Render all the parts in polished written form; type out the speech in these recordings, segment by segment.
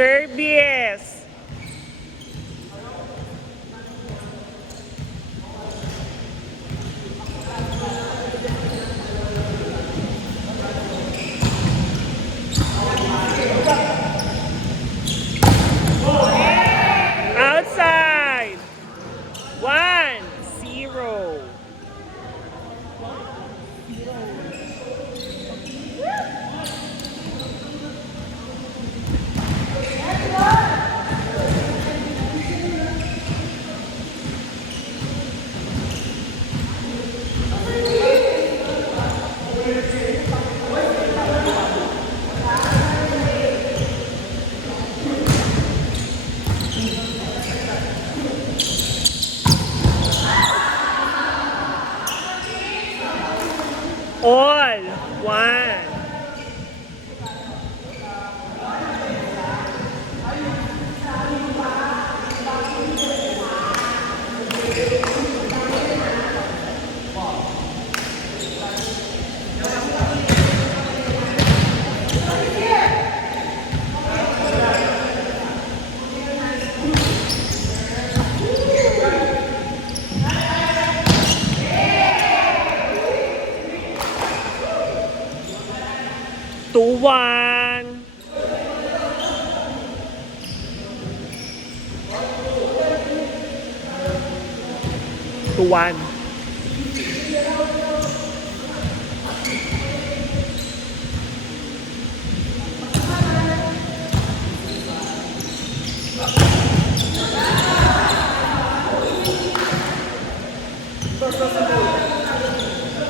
Service. Outside. 1-0. All. 1. To 1. To 1.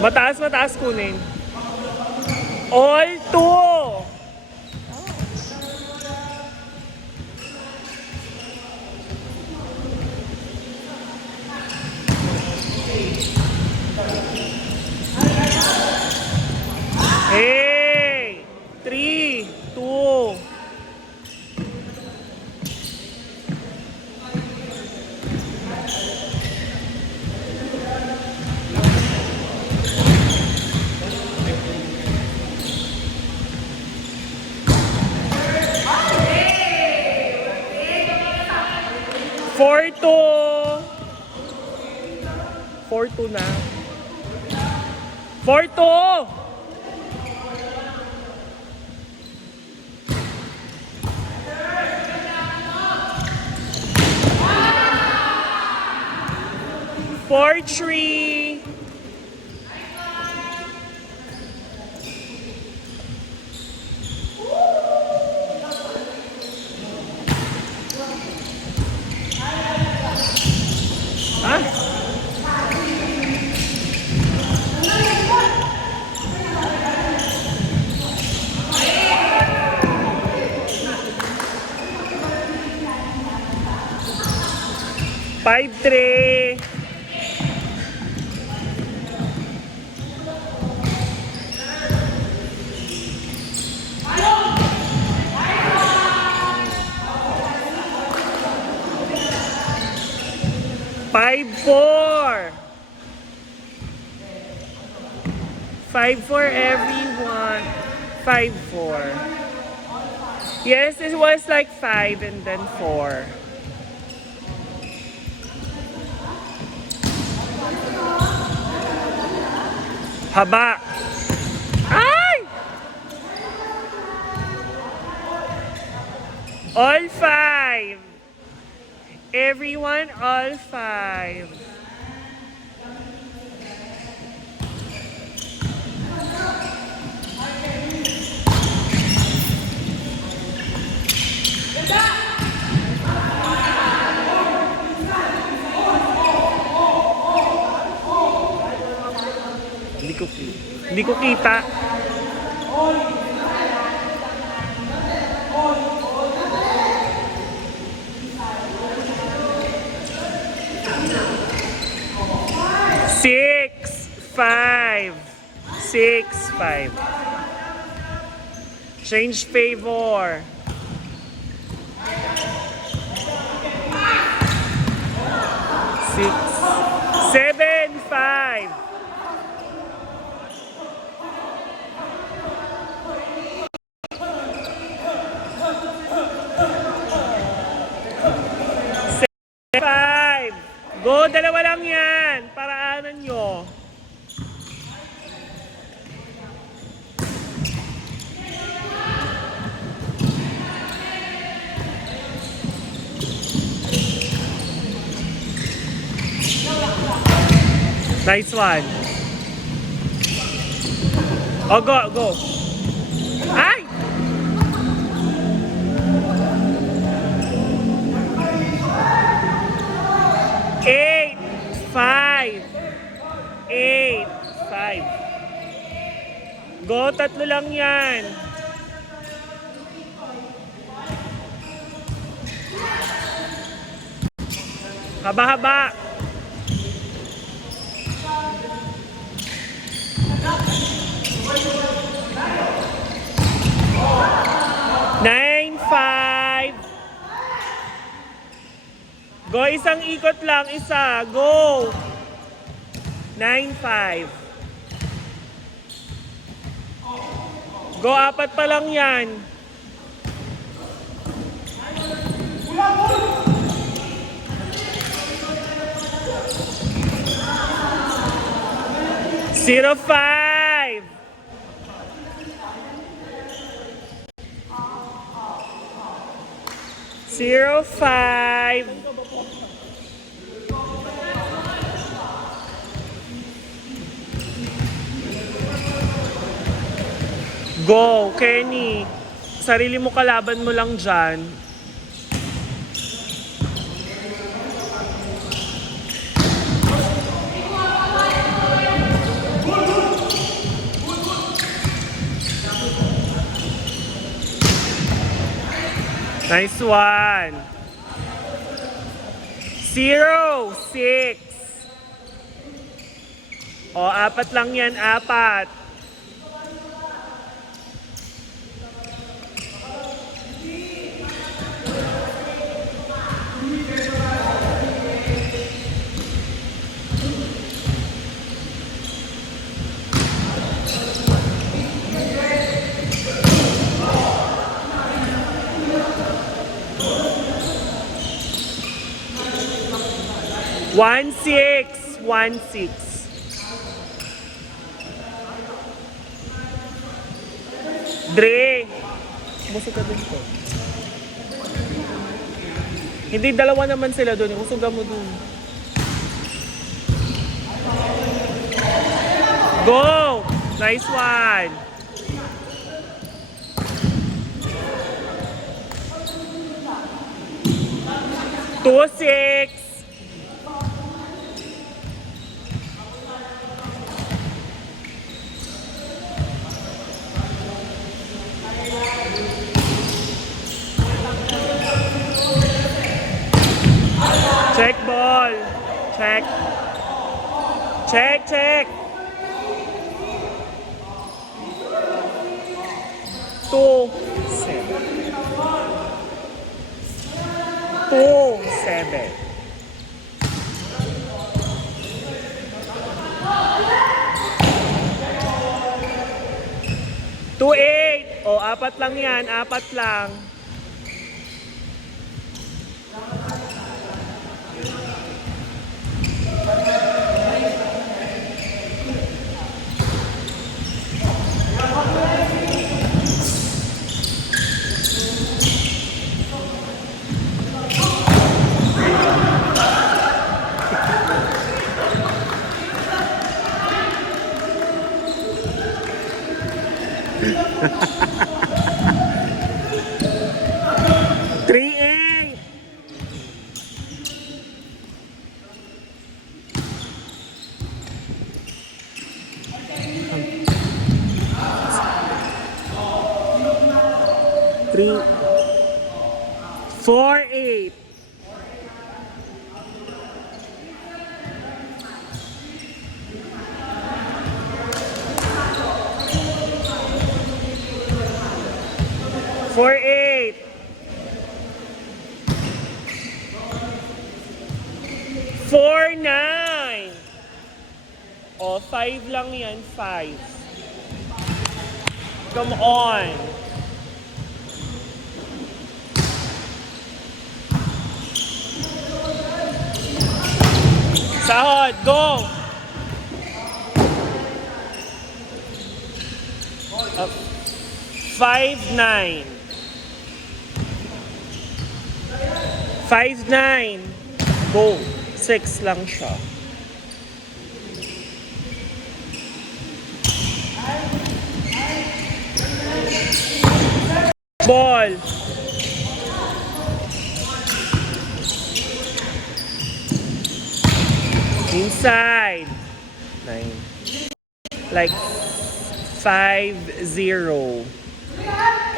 Mataas kunin. All 2. Hey, 3-2. Four two na. 4-2. Four, 3. Ah? 5-3. Five, 4. 5-4 everyone. 5-4. Yes, it was like 5 and then 4. Haba. Ay! All 5. Everyone, all 5. Hindi ko kita. Six, 5. 6-5. Change favor. 7-5. Go, dalawa lang yan. Paraanan nyo. Nice one. Oh, go, go. Ay! Eight, five. 8, 5. Go, tatlo lang yan. Haba-haba. Nine, 5. Go, isang ikot lang, isa. Go. 9, 5. Go, apat pa lang yan. Zero, 5. Zero, 5. Go, Kenny. Sarili mo kalaban mo lang dyan. Nice one. 0, 6. O, apat lang yan, apat. One, 6. 1, 6. Dre. Busog ka dun ko. Hindi, dalawa naman sila dun. Usugan mo dun. Go! Nice one. Two, 6. Check ball. Check. Check, check. 2, 7. 2, 7. 2, 8. O, apat lang yan. Apat lang. Three, 8. Three, 4, 8. Four, 8. 4, 9. O, 5 lang yan, 5. Come on. Sahod, go! Uh, 5-9. 5-9. Go. 6 lang siya. Ball. Inside. 9. Like 5-0.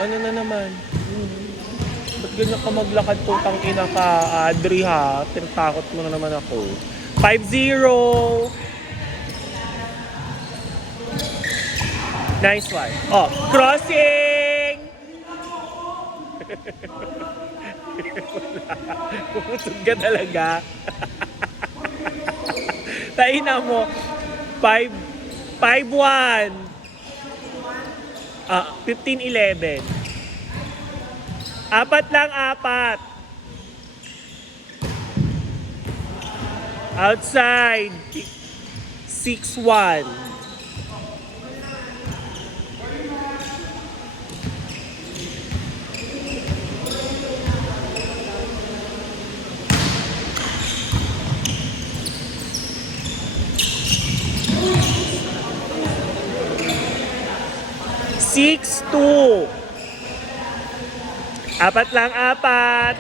Ano na naman? Ba't ganyan ka maglakad putang ina ka, Adri ha? Tinatakot mo na naman ako. 5-0. Nice one. Oh, crossing! Pumusog ka talaga. Taina mo. 5-1. 15-11. Apat lang, apat. Outside. 6-1. Six, two. Apat lang, apat.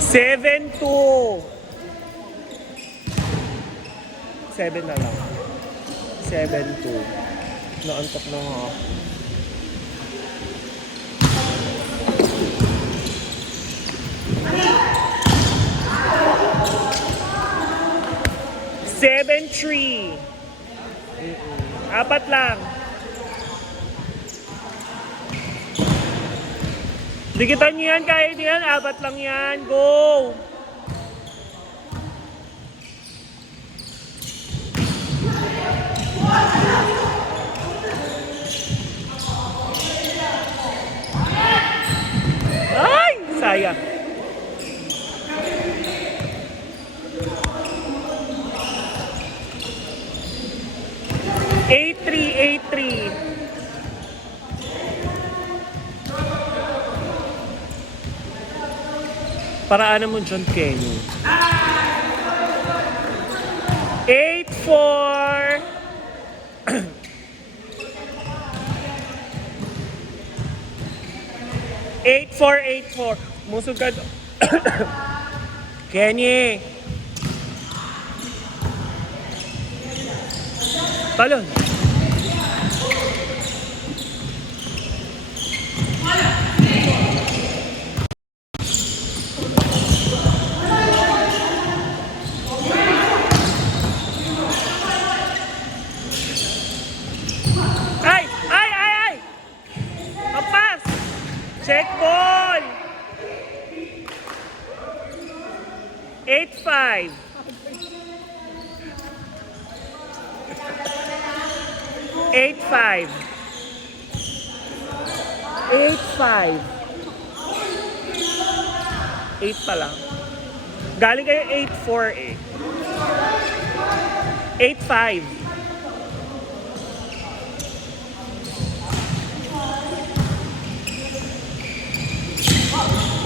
Seven, two. 7 na lang. 7-2. Naantok na nga ako. 7-3. Apat lang. Dikitan nyo yan, kaya nyo yan. Apat lang yan. Go! Ay! Sayang. Eight, three. Paraanan mo dyan, Kenny. 8-4. 8-4. Musog ka. Kenny. Talon. Ay! Papas! Check ball! 8-5. 8-5. 8 pa lang. Galing kayo 8-4 eh. 8-5.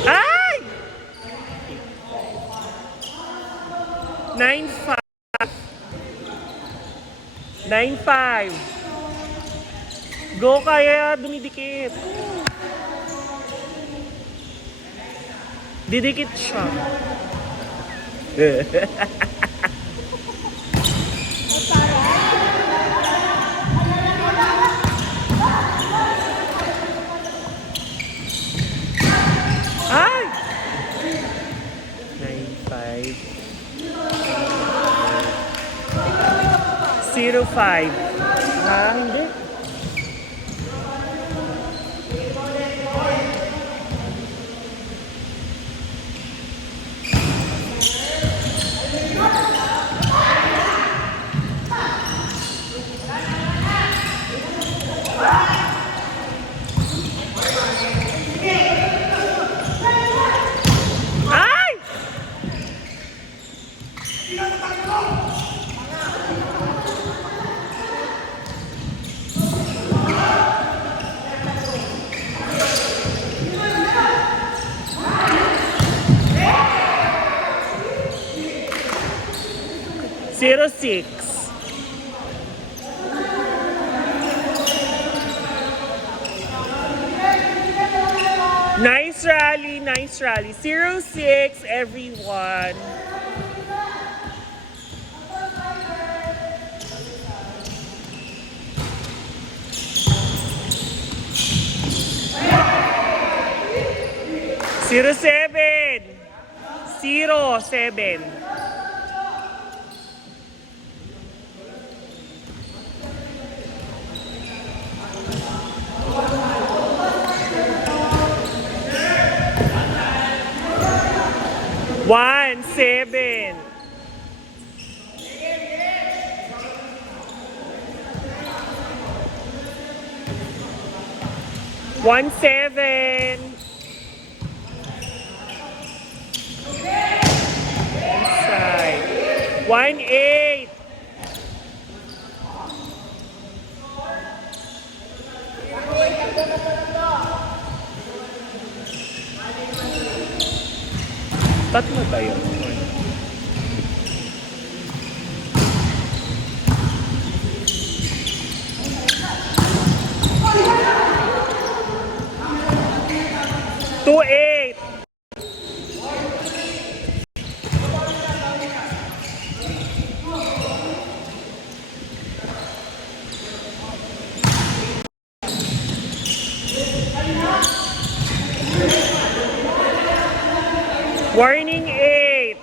Ay! 9-5. 9-5. Go, kaya dumidikit. Didikit siya. Ay! 9-5. 0-5. Hindi. 06. Nice rally, nice rally. 06, everyone. Zero 7. 07. One 7. One 7. Inside. 1 8. Tatlo ba yun? Two 8. Warning 8.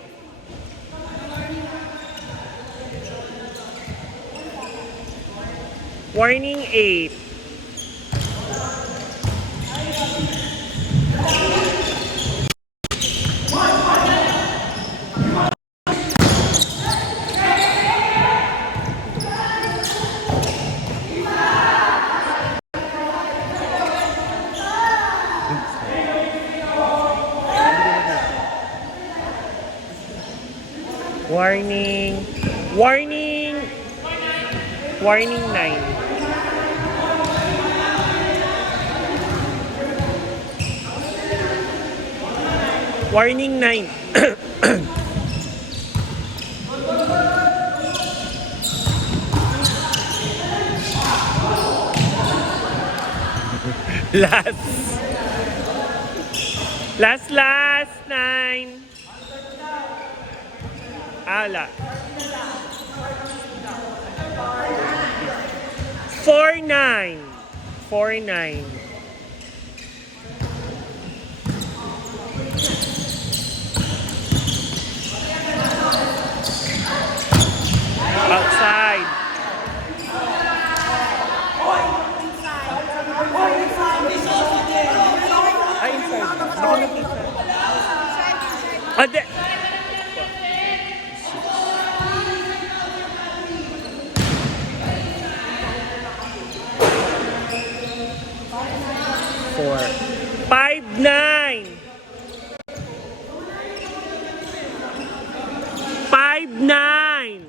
Warning 8. Warning. Warning. Warning 9. Warning 9. Last 9. Ala. 4-9. 4-9. Outside. Ay, inside. Hindi ko nakita. Ade. Four. 5-9. 5-9.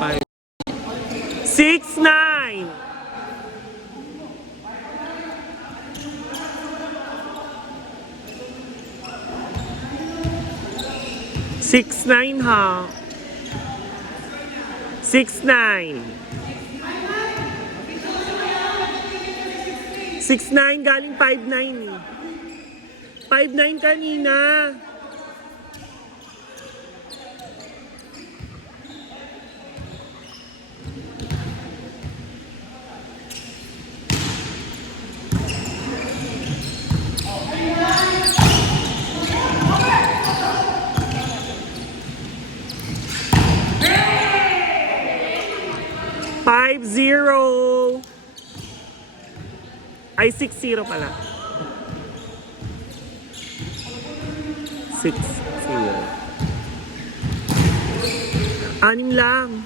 Five. 6-9. 6-9 ha. 6-9. 6-9 galing 5-9 eh. 5-9 kanina. Five 0. Ay, 6-0 pala. 6-0. 6 lang.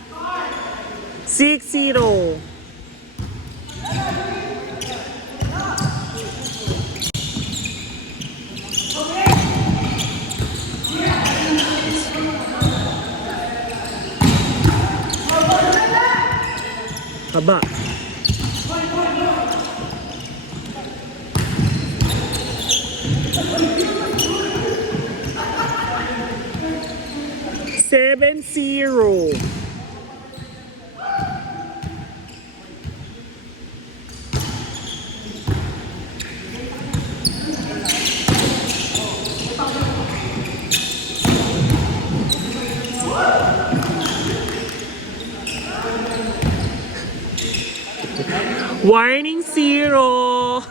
6-0. Haba. Seven zero. Warning zero.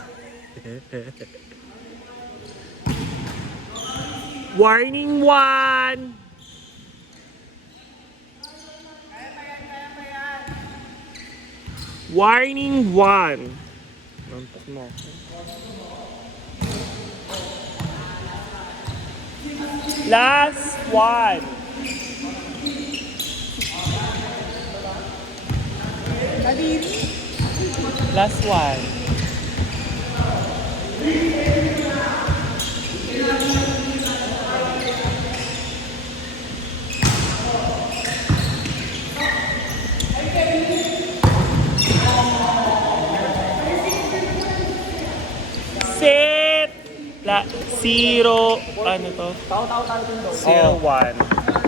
Warning one. Warning one. Nantok mo. Last one. Last one. Set. Zero. Ano to? 01.